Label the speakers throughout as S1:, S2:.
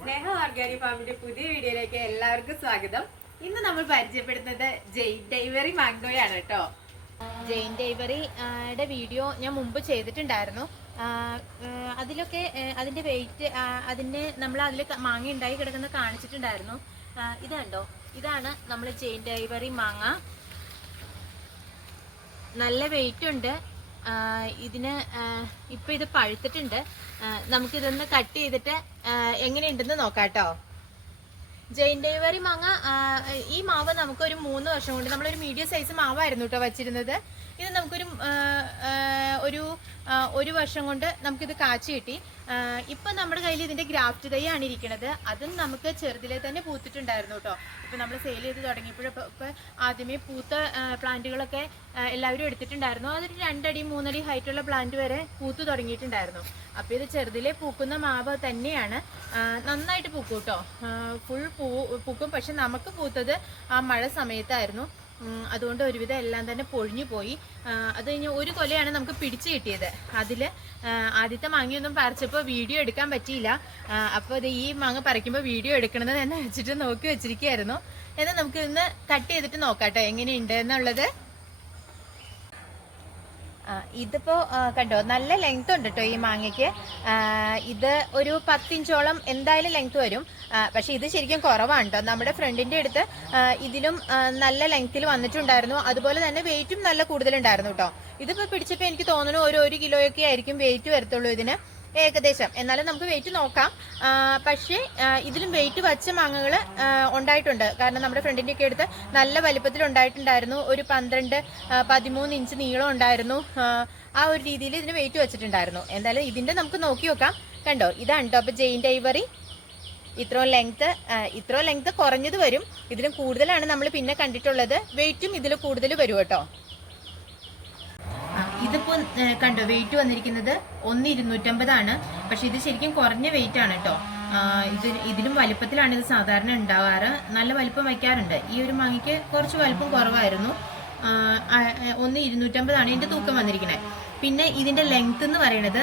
S1: സ്നേഹ organic ഫാമിന്റെ പുതിയ വീഡിയോയിലേക്ക് എല്ലാവർക്കും സ്വാഗതം. ഇന്ന് നമ്മൾ പരിചയപ്പെടുത്തുന്നത് ജെയിൻ ഡൈവറി മാംഗോയാണ് കേട്ടോ.
S2: ജെയിൻ ഡൈവറി യുടെ വീഡിയോ ഞാൻ മുമ്പ് ചെയ്തിട്ടുണ്ടായിരുന്നു. അതിലൊക്കെ അതിന്റെ വെയിറ്റ് അതിനെ നമ്മൾ അതിൽ മാങ്ങ ഉണ്ടായി കിടക്കുന്നത് കാണിച്ചിട്ടുണ്ടായിരുന്നു. ഇതുണ്ടോ ഇതാണ് നമ്മൾ ജെയിൻ ഡൈവറി മാങ്ങ. നല്ല വെയിറ്റ് ഉണ്ട്. ഇതിന് ഇപ്പൊ ഇത് പഴുത്തിട്ടുണ്ട്. നമുക്ക് നമുക്കിതൊന്ന് കട്ട് ചെയ്തിട്ട് എങ്ങനെയുണ്ടെന്ന് നോക്കാം കേട്ടോ ജെയിൻ ഡൈവറി മാങ്ങ ഈ മാവ് നമുക്ക് ഒരു മൂന്ന് വർഷം കൊണ്ട് നമ്മളൊരു മീഡിയം സൈസ് മാവായിരുന്നു കേട്ടോ വച്ചിരുന്നത്. ഇത് നമുക്കൊരു ഒരു ഒരു വർഷം കൊണ്ട് നമുക്കിത് കാച്ചു കിട്ടി. ഇപ്പം നമ്മുടെ കയ്യിൽ ഇതിന്റെ ഗ്രാഫ്റ്റ് തൈ ആണ് ഇരിക്കുന്നത് അതും നമുക്ക് ചെറുതിലെ തന്നെ പൂത്തിട്ടുണ്ടായിരുന്നു കേട്ടോ ഇപ്പം നമ്മൾ സെയിൽ ചെയ്ത് തുടങ്ങിയപ്പോഴും ഇപ്പൊ ഇപ്പൊ ആദ്യമേ പൂത്ത പ്ലാന്റുകളൊക്കെ എല്ലാവരും എടുത്തിട്ടുണ്ടായിരുന്നു. അതൊരു രണ്ടടി മൂന്നടി ഹൈറ്റുള്ള പ്ലാന്റ് വരെ പൂത്തു തുടങ്ങിയിട്ടുണ്ടായിരുന്നു. അപ്പൊ ഇത് ചെറുതിലെ പൂക്കുന്ന മാവ് തന്നെയാണ്. നന്നായിട്ട് പൂക്കും കേട്ടോ ഫുൾ പൂ പൂക്കും. പക്ഷെ നമുക്ക് പൂത്തത് ആ മഴ സമയത്തായിരുന്നു. അതുകൊണ്ട് ഒരുവിധം എല്ലാം തന്നെ പൊഴിഞ്ഞു പോയി. അത് കഴിഞ്ഞ് ഒരു കൊലയാണ് നമുക്ക് പിടിച്ചു കിട്ടിയത്. അതിൽ ആദ്യത്തെ മാങ്ങയൊന്നും പറിച്ചപ്പോൾ വീഡിയോ എടുക്കാൻ പറ്റിയില്ല. അപ്പോൾ ഇത് ഈ മാങ്ങ പറിക്കുമ്പോൾ വീഡിയോ എടുക്കണമെന്ന് തന്നെ വെച്ചിട്ട് നോക്കി വെച്ചിരിക്കുകയായിരുന്നു. എന്നാൽ നമുക്ക് ഇന്ന് കട്ട് ചെയ്തിട്ട് നോക്കാം കേട്ടോ എങ്ങനെയുണ്ട് എന്നുള്ളത്? ഇതിപ്പോ കണ്ടോ നല്ല ലെങ്ത് ഉണ്ട് കേട്ടോ ഈ മാങ്ങയ്ക്ക്. ഇത് ഒരു പത്തിഞ്ചോളം എന്തായാലും ലെങ്ത് വരും. പക്ഷേ ഇത് ശരിക്കും കുറവാണ് കേട്ടോ നമ്മുടെ ഫ്രണ്ടിന്റെ അടുത്ത് ഇതിലും നല്ല ലെങ്ത്തിൽ വന്നിട്ടുണ്ടായിരുന്നു. അതുപോലെ തന്നെ വെയിറ്റും നല്ല കൂടുതലുണ്ടായിരുന്നു കേട്ടോ ഇതിപ്പോ പിടിച്ചപ്പോ എനിക്ക് തോന്നുന്നു ഒരു ഒരു കിലോയൊക്കെ ആയിരിക്കും വെയിറ്റ് വരത്തുള്ളൂ ഇതിന്. ഏകദേശം. എന്നാലും നമുക്ക് വെയിറ്റ് നോക്കാം. പക്ഷേ ഇതിലും വെയിറ്റ് വച്ച മാങ്ങകൾ ഉണ്ടായിട്ടുണ്ട്. കാരണം നമ്മുടെ ഫ്രണ്ടിന്റെ ഒക്കെ അടുത്ത് നല്ല വലിപ്പത്തിൽ ഉണ്ടായിട്ടുണ്ടായിരുന്നു. ഒരു പന്ത്രണ്ട് പതിമൂന്ന് ഇഞ്ച് നീളം ഉണ്ടായിരുന്നു. ആ, ആ ഒരു രീതിയിൽ ഇതിന് വെയിറ്റ് വെച്ചിട്ടുണ്ടായിരുന്നു. എന്തായാലും ഇതിന്റെ നമുക്ക് നോക്കി നോക്കാം. കണ്ടോ? ഇതാണ് കേട്ടോ അപ്പോൾ ജെയിൻ ഡൈവറി ഇത്രോ ലെങ്ത് ഇത്രോ ലെങ്ത് കുറഞ്ഞത് വരും. ഇതിലും കൂടുതലാണ് നമ്മൾ പിന്നെ കണ്ടിട്ടുള്ളത്. വെയിറ്റും ഇതിൽ കൂടുതൽ വരും കേട്ടോ. ആ, ഇതിപ്പോ ഏ, കണ്ടോ വെയിറ്റ് വന്നിരിക്കുന്നത് ഒന്ന് ഇരുന്നൂറ്റമ്പതാണ് പക്ഷെ ഇത് ശരിക്കും കുറഞ്ഞ വെയിറ്റ് ആണ് കേട്ടോ ഇത് ഇതിലും വലിപ്പത്തിലാണ് ഇത് സാധാരണ ഉണ്ടാവാറ്. നല്ല വലിപ്പം വയ്ക്കാറുണ്ട്. ഈ ഒരു മാങ്ങയ്ക്ക് കുറച്ച് വലിപ്പം കുറവായിരുന്നു. ഒന്ന് ഇരുന്നൂറ്റമ്പതാണ് ഇതിന്റെ തൂക്കം വന്നിരിക്കുന്നത് പിന്നെ ഇതിന്റെ ലെങ്ത് എന്ന് പറയുന്നത്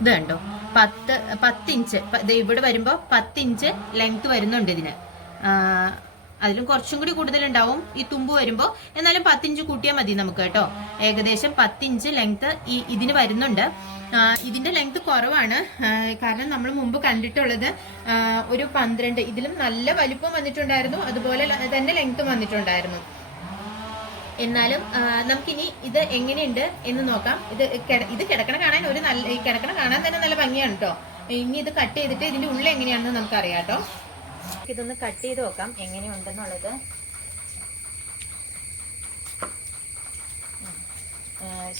S2: ഇത് കണ്ടോ? പത്ത് പത്ത് ഇഞ്ച് ദേ ഇവിടെ വരുമ്പോൾ പത്ത് ഇഞ്ച് ലെങ്ത് വരുന്നുണ്ട് ഇതിന്. അതിലും കുറച്ചും കൂടി കൂടുതൽ ഉണ്ടാവും ഈ തുമ്പ് വരുമ്പോൾ എന്നാലും പത്തിഞ്ച് കൂട്ടിയാൽ മതി നമുക്ക് കേട്ടോ. ഏകദേശം പത്തിഞ്ച് ലെങ്ത് ഈ ഇതിന് വരുന്നുണ്ട്. ഇതിന്റെ ലെങ്ത് കുറവാണ്. കാരണം നമ്മൾ മുമ്പ് കണ്ടിട്ടുള്ളത് ഒരു പന്ത്രണ്ട്. ഇതിലും നല്ല വലിപ്പം വന്നിട്ടുണ്ടായിരുന്നു. അതുപോലെ തന്നെ ലെങ്ത്തും വന്നിട്ടുണ്ടായിരുന്നു. എന്നാലും നമുക്കിനി ഇത് എങ്ങനെയുണ്ട് എന്ന് നോക്കാം. ഇത് ഇത് കിടക്കണ കാണാൻ ഒരു നല്ല കിടക്കണ കാണാൻ തന്നെ നല്ല ഭംഗിയാണ് കേട്ടോ. ഇനി ഇത് കട്ട് ചെയ്തിട്ട് ഇതിന്റെ ഉള്ളിൽ എങ്ങനെയാണെന്ന് നമുക്ക് അറിയാം കേട്ടോ. ഇതൊന്ന് കട്ട് ചെയ്ത് നോക്കാം എങ്ങനെയുണ്ടെന്നുള്ളത്.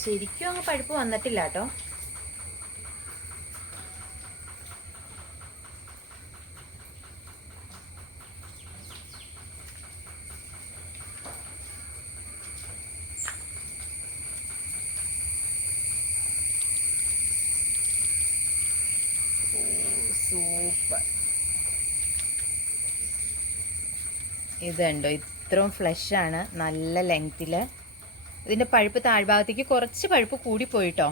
S2: ശരിക്കും അങ്ങ് പഴുപ്പ് വന്നിട്ടില്ല കേട്ടോ. സൂപ്പർ. ഇതുണ്ടോ? ഇത്രയും ഫ്ലഷ് ആണ്. നല്ല ലെങ്ത്തിൽ ഇതിന്റെ പഴുപ്പ് താഴ്ഭാഗത്തേക്ക് കുറച്ച് പഴുപ്പ് കൂടിപ്പോയിട്ടോ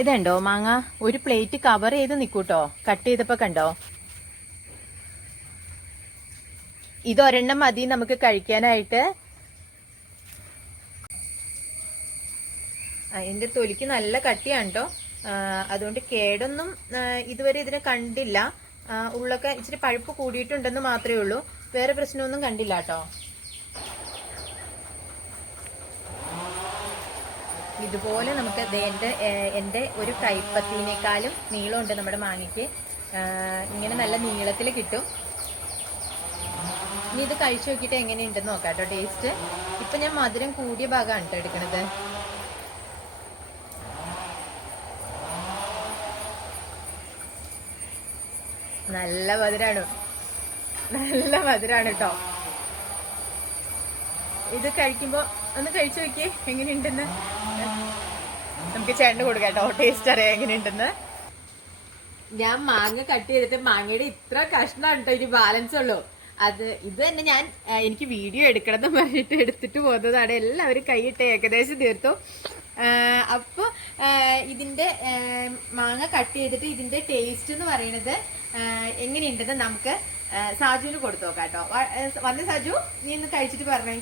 S2: ഇതുണ്ടോ മാങ്ങ? ഒരു പ്ലേറ്റ് കവർ ചെയ്ത് നിൽക്കൂട്ടോ കട്ട് ചെയ്തപ്പോൾ കണ്ടോ? ഇതൊരെണ്ണം മതി നമുക്ക് കഴിക്കാനായിട്ട്. അതിന്റെ തൊലിക്ക് നല്ല കട്ടിയാണ് കേട്ടോ അതുകൊണ്ട് കേടൊന്നും ഇതുവരെ ഇതിനെ കണ്ടില്ല. ഉള്ളൊക്കെ ഇച്ചിരി പഴുപ്പ് കൂടിയിട്ടുണ്ടെന്ന് മാത്രമേ ഉള്ളൂ. വേറെ പ്രശ്നമൊന്നും കണ്ടില്ല കേട്ടോ. ഇതുപോലെ നമുക്ക് എന്റെ എന്റെ ഒരു കൈപ്പത്തിനേക്കാളും നീളമുണ്ട് നമ്മുടെ മാങ്ങയ്ക്ക്. ഇങ്ങനെ നല്ല നീളത്തിൽ കിട്ടും. ഇനി ഇത് കഴിച്ചു നോക്കിയിട്ട് എങ്ങനെയുണ്ടെന്ന് നോക്കാം കേട്ടോ ടേസ്റ്റ്. ഇപ്പൊ ഞാൻ മധുരം കൂടിയ ഭാഗമാണ് കേട്ടോ എടുക്കണത്. നല്ല മധുരാണ്. നല്ല മധുരാണ് കേട്ടോ ഇത് കഴിക്കുമ്പോ ഒന്ന് കഴിച്ചു നോക്കിയേ എങ്ങനെയുണ്ടെന്ന്? നമുക്ക് ചേട്ടന് കൊടുക്കാം കേട്ടോ ടേസ്റ്റ് അറിയാം എങ്ങനെയുണ്ടെന്ന്.
S1: ഞാൻ മാങ്ങ കട്ട് ചെയ്തിട്ട് മാങ്ങയുടെ ഇത്ര കഷ്ണമാണ് കേട്ടോ ഇനി ബാലൻസ് ഉള്ളൂ.
S2: അത് ഇത് തന്നെ ഞാൻ എനിക്ക് വീഡിയോ എടുക്കണം എന്ന് പറഞ്ഞിട്ട് എടുത്തിട്ട് പോകുന്നതാണ് എല്ലാവരും കൈയിട്ട് ഏകദേശം തീർത്തു. അപ്പോൾ ഇതിന്റെ മാങ്ങ കട്ട് ചെയ്തിട്ട് ഇതിന്റെ ടേസ്റ്റ് എന്ന് പറയണത് എങ്ങനെയുണ്ടെന്ന് നമുക്ക് സാജുവിന് കൊടുത്തു നോക്കാം കേട്ടോ. വന്ന് സാജു നീ ഒന്ന് കഴിച്ചിട്ട് പറഞ്ഞേ.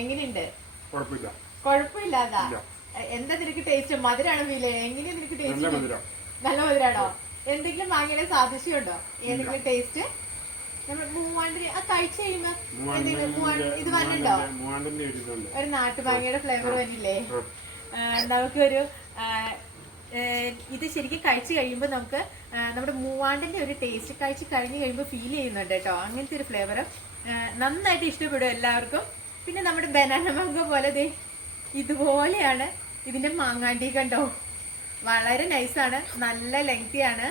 S2: എങ്ങനെയുണ്ട്?
S1: കുഴപ്പമില്ല.
S2: കുഴപ്പമില്ലാതാ? എന്താ നിനക്ക് ടേസ്റ്റ് മധുരാണ് വില എങ്ങനെയാ നിനക്ക് ടേസ്റ്റ് നല്ല മധുരാണോ? എന്തെങ്കിലും മാങ്ങയുടെ സാദൃശ്യമുണ്ടോ? ഏതെങ്കിലും ടേസ്റ്റ് ഒരു നാട്ടുപാങ്ങയുടെ ഫ്ലേവർ വരില്ലേ നമുക്കൊരു ഇത് ശരിക്കും കഴിച്ചു കഴിയുമ്പോൾ നമുക്ക് നമ്മുടെ മൂവാണ്ടിന്റെ ഒരു ടേസ്റ്റ് കഴിച്ച് കഴിഞ്ഞ് കഴിയുമ്പോൾ ഫീൽ ചെയ്യുന്നുണ്ട് കേട്ടോ. അങ്ങനത്തെ ഒരു ഫ്ലേവർ നന്നായിട്ട് ഇഷ്ടപ്പെടും എല്ലാവർക്കും. പിന്നെ നമ്മുടെ ബനാന മാങ്കോ പോലെ ദേ ഇതുപോലെയാണ് ഇതിന്റെ മാങ്ങാണ്ടി കണ്ടോ? വളരെ നൈസാണ് നല്ല ലെങ്തിയാണ്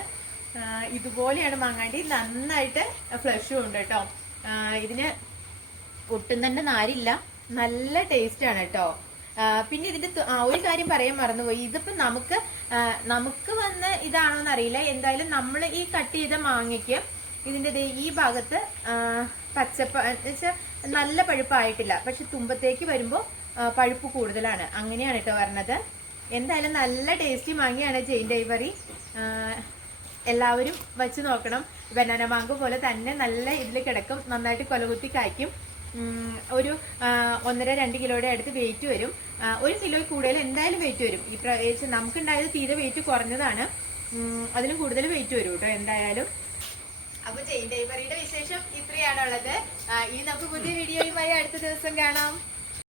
S2: ഇതുപോലെയാണ് മാങ്ങാണ്ടി. നന്നായിട്ട് ഫ്ലഷും ഉണ്ട് കേട്ടോ. ഇതിന് ഒട്ടും തന്നെ നാരില്ല. നല്ല ടേസ്റ്റ് ആണ് കേട്ടോ പിന്നെ ഇതിന്റെ ഒരു കാര്യം പറയാൻ മറന്നുപോയി. ഇതിപ്പോ നമുക്ക് നമുക്ക് വന്ന് ഇതാണോ എന്നറിയില്ല എന്തായാലും നമ്മൾ ഈ കട്ട് ചെയ്ത മാങ്ങയ്ക്ക് ഇതിന്റെ ഈ ഭാഗത്ത് പച്ചപ്പ നല്ല പഴുപ്പായിട്ടില്ല. പക്ഷെ തുമ്പത്തേക്ക് വരുമ്പോൾ പഴുപ്പ് കൂടുതലാണ്. അങ്ങനെയാണ് കേട്ടോ പറഞ്ഞത് എന്തായാലും നല്ല ടേസ്റ്റി മാങ്ങയാണ് ജെയിൻ ഡൈവറി. എല്ലാവരും വെച്ച് നോക്കണം. ബനാന മാങ്ക് പോലെ തന്നെ നല്ല ഇതിൽ കിടക്കും. നന്നായിട്ട് കൊലകുത്തി കായ്ക്കും. ഒരു ഒന്നര രണ്ട് കിലോയുടെ അടുത്ത് വെയിറ്റ് വരും. ഒരു കിലോ കൂടുതൽ എന്തായാലും വെയിറ്റ് വരും. ഈ പ്രവേശിച്ച് നമുക്കുണ്ടായത് തീരെ വെയിറ്റ് കുറഞ്ഞതാണ്. അതിലും കൂടുതൽ വെയിറ്റ് വരും കേട്ടോ എന്തായാലും. അപ്പൊ ജെയിൻ ഡൈവറിയുടെ വിശേഷം ഇത്രയാണുള്ളത്. ഇനി നമുക്ക് പുതിയ വീഡിയോയുമായി അടുത്ത ദിവസം കാണാം.